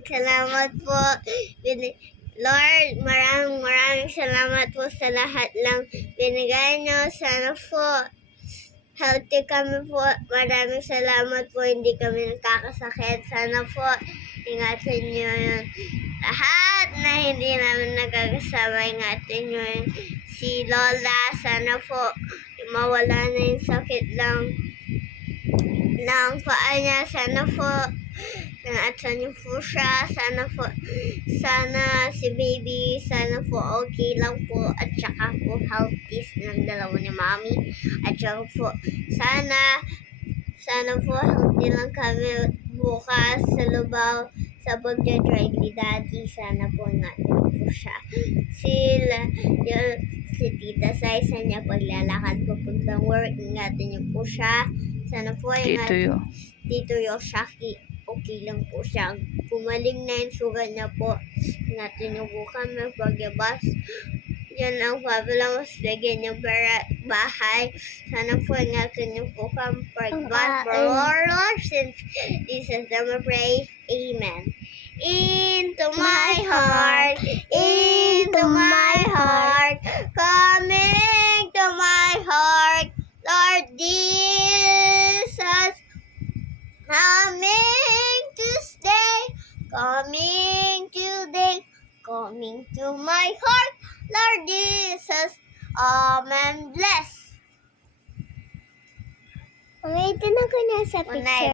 salamat po. Lord, maraming salamat po sa lahat lang binigay nyo. Sana po healthy kami po. Maraming salamat po. Hindi kami nakakasakit. Sana po ingatan nyo yun. Lahat na hindi namin nagkakasama, ingatan nyo yun. Si Lola, sana po mawala na yung sakit lang ng paa niya. Sana po ingatan niyo po siya. Sana si baby, sana po okay lang po. At saka po healthy ng dalawa ni Mami. At saka po sana po healthy lang kami bukas sa Lubao sa pagdadrive ni Daddy. Sana po ingatan niyo po siya. Si Tita Sai, sa niya paglalakad papuntang work, ingatan niyo po siya. Sana po Tito Yoshaki, okay lang po siya. Kumaling na yung sugat niya po. Ingatan niyo po kami pagyabas. Yan ang fabulous. Lagyan niyo para bahay. Sana po ingatan niyo po kami pagbas. For our Lord, since Jesus name we pray. Amen. Into my heart, coming to my heart, Lord Jesus, coming to stay, coming today, coming to my heart, Lord Jesus, Amen. Bless. Umitin ako na sa picture.